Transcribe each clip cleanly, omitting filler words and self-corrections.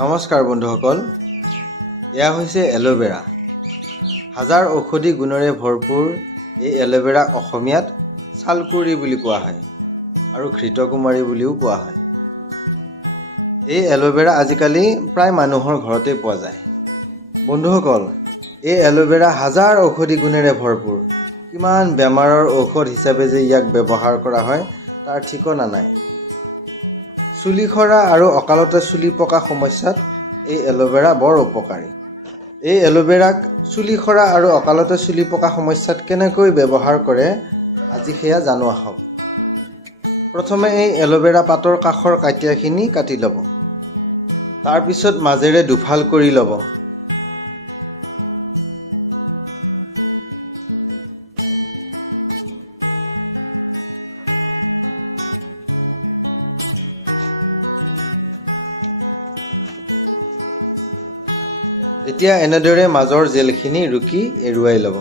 নমস্কাৰ বন্ধুসকল, এয়া হৈছে এল'ভেৰা। হাজাৰ ঔষধি গুণেৰে ভৰপূৰ এই এল'ভেৰাক অসমীয়াত ছালকুঁৱৰী বুলি কোৱা হয় আৰু ঘৃতকুমাৰী বুলিও কোৱা হয়। এই এল'ভেৰা আজিকালি প্ৰায় মানুহৰ ঘৰতে পোৱা যায়। বন্ধুসকল, এই এল'ভেৰা হাজাৰ ঔষধি গুণেৰে ভৰপূৰ। কিমান বেমাৰৰ ঔষধ হিচাপে যে ইয়াক ব্যৱহাৰ কৰা হয় তাৰ ঠিকনা নাই। চুলি সৰা আৰু অকালতে চুলি পকা সমস্যাত এই এল'ভেৰা বৰ উপকাৰী। এই এল'ভেৰাক চুলি সৰা আৰু অকালতে চুলি পকা সমস্যাত কেনেকৈ ব্যৱহাৰ কৰে আজি সেয়া জানো আহক। প্ৰথমে এই এল'ভেৰা পাতৰ কাষৰ কাটিয়াখিনি কাটি ল'ব। তাৰপিছত মাজেৰে দুফাল কৰি ল'ব। এতিয়া এনেদৰে মাজৰ জেলখিনি ৰুকি এৰুৱাই ল'ব।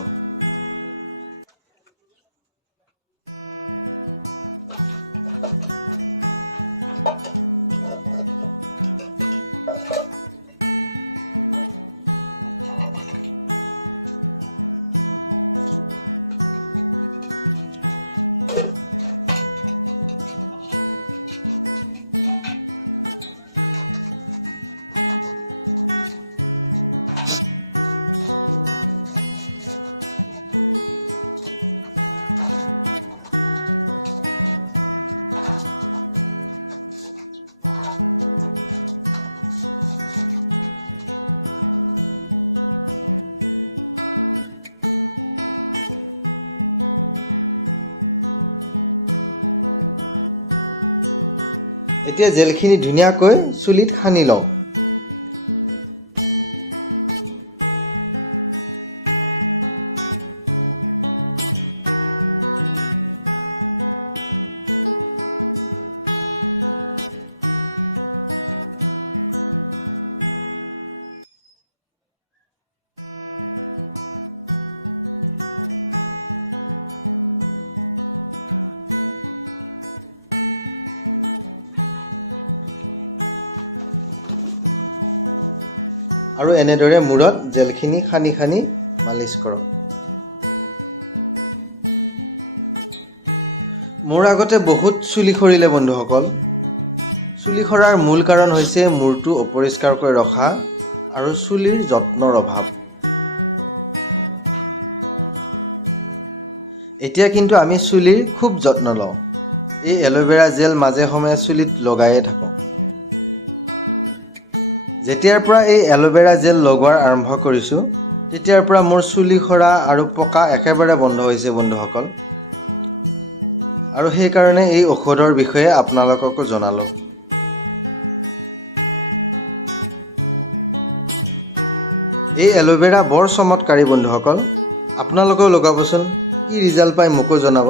এতিয়া জেলখিনি ধুনীয়াকৈ চুলিত সানি লওঁ। আৰু এনেদৰে মূৰত জেলখিনি সানি সানি মালিচ কৰক। মোৰ আগতে বহুত চুলি সৰিলে বন্ধুসকল। চুলি সৰাৰ মূল কাৰণ হৈছে মূৰটো অপৰিষ্কাৰকৈ ৰখা আৰু চুলিৰ যত্নৰ অভাৱ। এতিয়া কিন্তু আমি চুলিৰ খুব যত্ন লওঁ। এই এল'ভেৰা জেল মাজে সময়ে চুলিত লগায়ে থাকোঁ। যেতিয়াৰ পৰা এই এল'ভেৰা জেল লগোৱাৰ আৰম্ভ কৰিছোঁ তেতিয়াৰ পৰা মোৰ চুলি সৰা আৰু পকা একেবাৰে বন্ধ হৈছে বন্ধুসকল। আৰু সেইকাৰণে এই ঔষধৰ বিষয়ে আপোনালোককো জনালোঁ। এই এল'ভেৰা বৰ চমৎকাৰী বন্ধুসকল। আপোনালোকেও লগাবচোন, কি ৰিজাল্ট পায় মোকো জনাব।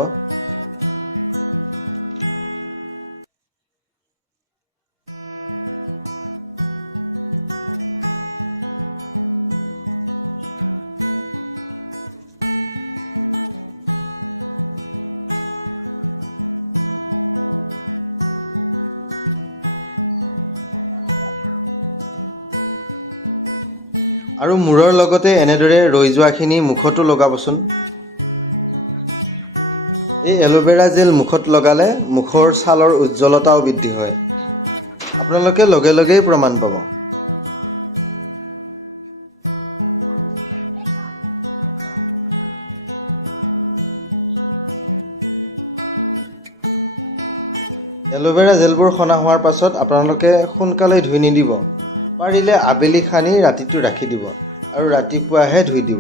আৰু মূৰৰ লগতে এনেদৰে ৰৈ যোৱাখিনি মুখতো লগাবচোন। এই এল'ভেৰা জেল মুখত লগালে মুখৰ ছালৰ উজ্জ্বলতাও বৃদ্ধি হয়। আপোনালোকে লগে লগেই প্ৰমাণ পাব। এল'ভেৰা জেলবোৰ সনা হোৱাৰ পাছত আপোনালোকে সোনকালে ধুই নিদিব। পাৰিলে আবেলি সানি ৰাতিটো ৰাখি দিব আৰু ৰাতিপুৱাহে ধুই দিব।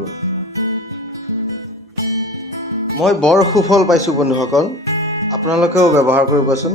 মই বৰ সুফল পাইছোঁ বন্ধুসকল। আপোনালোকেও ব্যৱহাৰ কৰিবচোন।